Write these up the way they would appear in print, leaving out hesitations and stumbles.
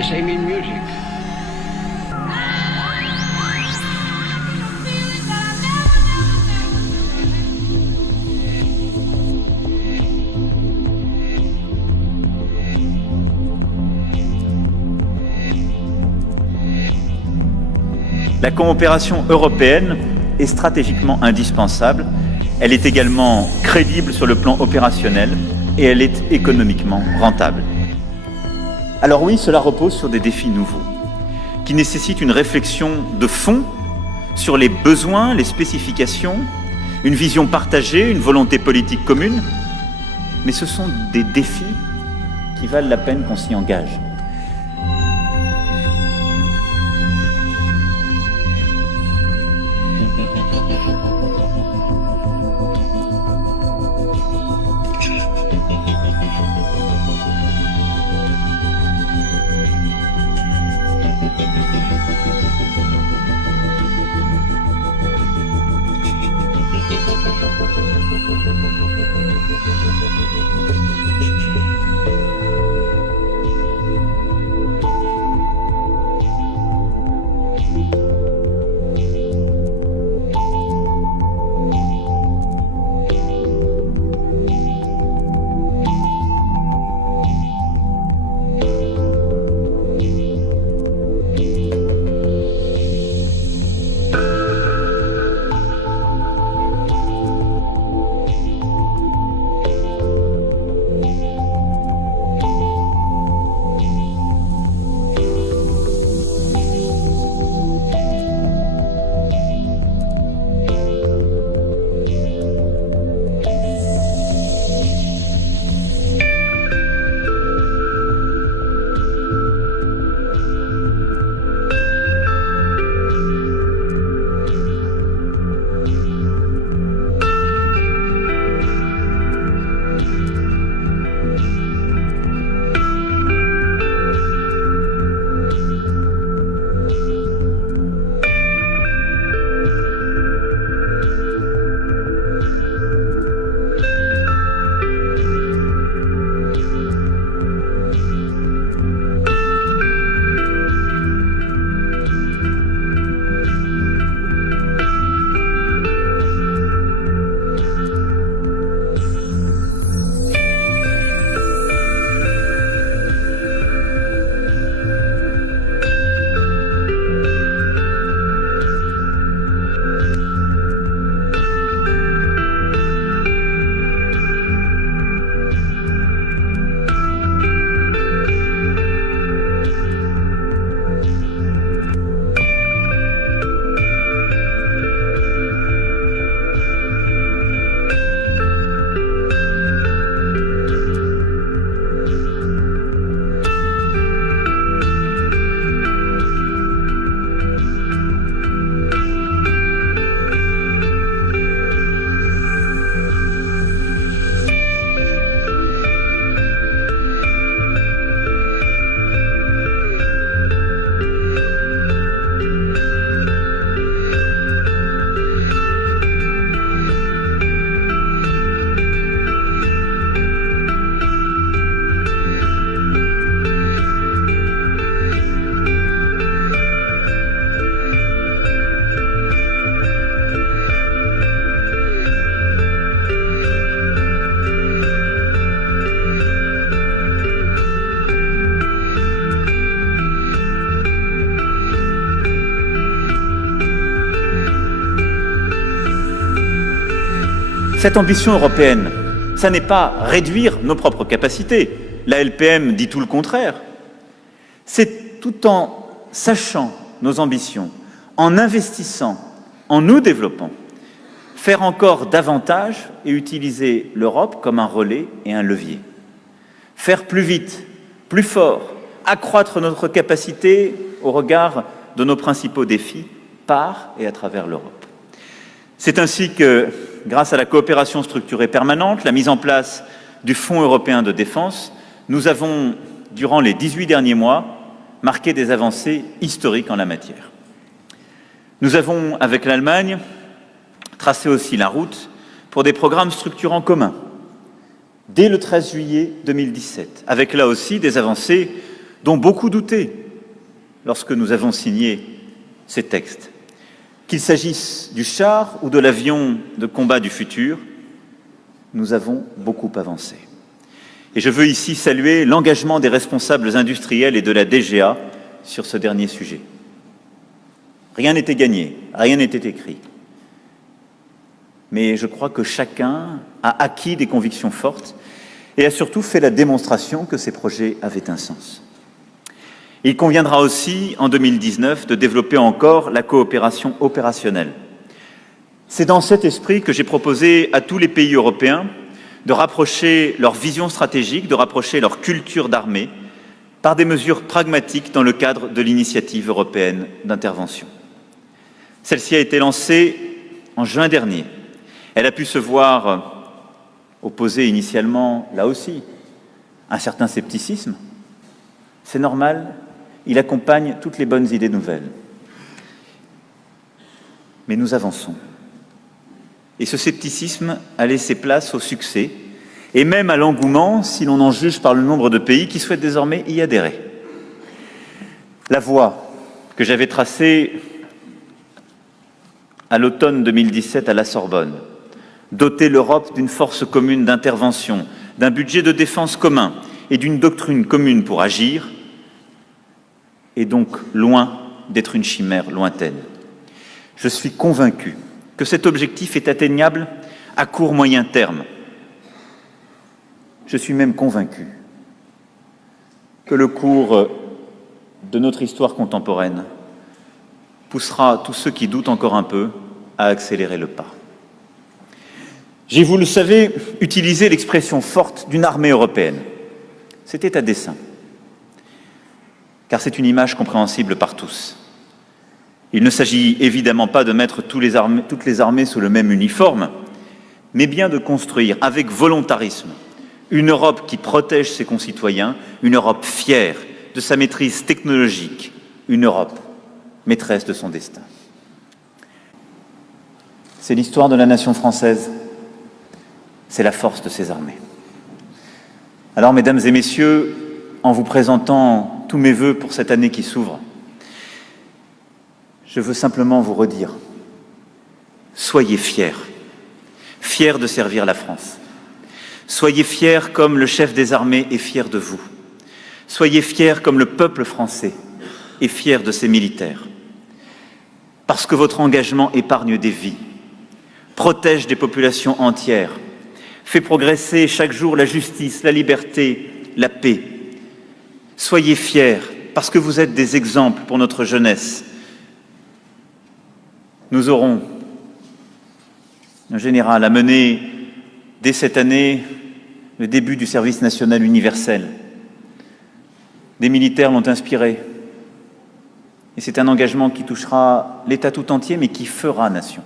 the same in music. La coopération européenne est stratégiquement indispensable. Elle est également crédible sur le plan opérationnel et elle est économiquement rentable. Alors oui, cela repose sur des défis nouveaux, qui nécessitent une réflexion de fond sur les besoins, les spécifications, une vision partagée, une volonté politique commune. Mais ce sont des défis qui valent la peine qu'on s'y engage. Cette ambition européenne, ça n'est pas réduire nos propres capacités. La LPM dit tout le contraire. C'est tout en sachant nos ambitions, en investissant, en nous développant, faire encore davantage et utiliser l'Europe comme un relais et un levier. Faire plus vite, plus fort, accroître notre capacité au regard de nos principaux défis par et à travers l'Europe. C'est ainsi que, grâce à la coopération structurée permanente, la mise en place du Fonds européen de défense, nous avons, durant les 18 derniers mois, marqué des avancées historiques en la matière. Nous avons, avec l'Allemagne, tracé aussi la route pour des programmes structurants communs, dès le 13 juillet 2017, avec là aussi des avancées dont beaucoup doutaient lorsque nous avons signé ces textes. Qu'il s'agisse du char ou de l'avion de combat du futur, nous avons beaucoup avancé. Et je veux ici saluer l'engagement des responsables industriels et de la DGA sur ce dernier sujet. Rien n'était gagné, rien n'était écrit. Mais je crois que chacun a acquis des convictions fortes et a surtout fait la démonstration que ces projets avaient un sens. Il conviendra aussi, en 2019, de développer encore la coopération opérationnelle. C'est dans cet esprit que j'ai proposé à tous les pays européens de rapprocher leur vision stratégique, de rapprocher leur culture d'armée par des mesures pragmatiques dans le cadre de l'initiative européenne d'intervention. Celle-ci a été lancée en juin dernier. Elle a pu se voir opposer initialement, là aussi, un certain scepticisme. C'est normal, il accompagne toutes les bonnes idées nouvelles. Mais nous avançons. Et ce scepticisme a laissé place au succès, et même à l'engouement, si l'on en juge par le nombre de pays qui souhaitent désormais y adhérer. La voie que j'avais tracée à l'automne 2017 à la Sorbonne, doter l'Europe d'une force commune d'intervention, d'un budget de défense commun et d'une doctrine commune pour agir, est donc loin d'être une chimère lointaine. Je suis convaincu que cet objectif est atteignable à court moyen terme. Je suis même convaincu que le cours de notre histoire contemporaine poussera tous ceux qui doutent encore un peu à accélérer le pas. J'ai, vous le savez, utilisé l'expression forte d'une armée européenne. C'était à dessein, car c'est une image compréhensible par tous. Il ne s'agit évidemment pas de mettre toutes les armées sous le même uniforme, mais bien de construire avec volontarisme une Europe qui protège ses concitoyens, une Europe fière de sa maîtrise technologique, une Europe maîtresse de son destin. C'est l'histoire de la nation française, c'est la force de ses armées. Alors, mesdames et messieurs, en vous présentant tous mes vœux pour cette année qui s'ouvre, je veux simplement vous redire, soyez fiers, fiers de servir la France. Soyez fiers comme le chef des armées est fier de vous. Soyez fiers comme le peuple français est fier de ses militaires. Parce que votre engagement épargne des vies, protège des populations entières, fait progresser chaque jour la justice, la liberté, la paix. Soyez fiers parce que vous êtes des exemples pour notre jeunesse. Nous aurons un général à mener dès cette année le début du service national universel. Des militaires l'ont inspiré. Et c'est un engagement qui touchera l'État tout entier, mais qui fera nation.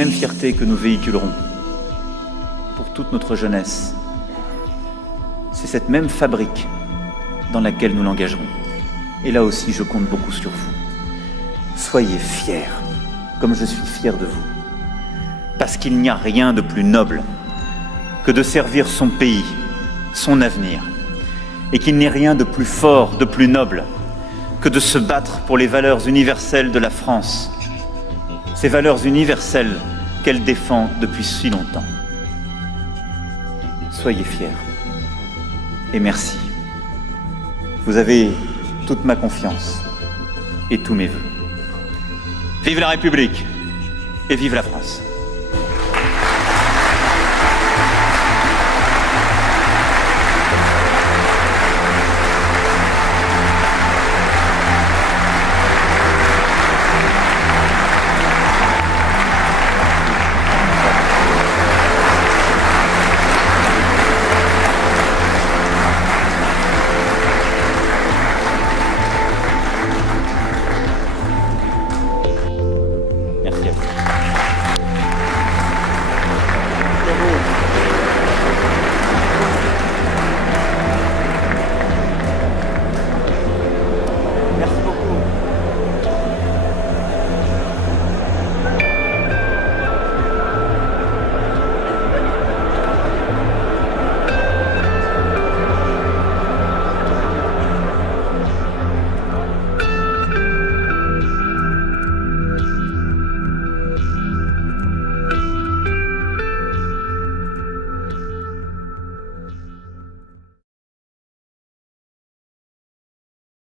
même fierté que nous véhiculerons pour toute notre jeunesse. C'est cette même fabrique dans laquelle nous l'engagerons. Et là aussi, je compte beaucoup sur vous. Soyez fiers, comme je suis fier de vous. Parce qu'il n'y a rien de plus noble que de servir son pays, son avenir. Et qu'il n'y a rien de plus fort, de plus noble que de se battre pour les valeurs universelles de la France. Ces valeurs universelles qu'elle défend depuis si longtemps. Soyez fiers. Et merci. Vous avez toute ma confiance et tous mes vœux. Vive la République et vive la France.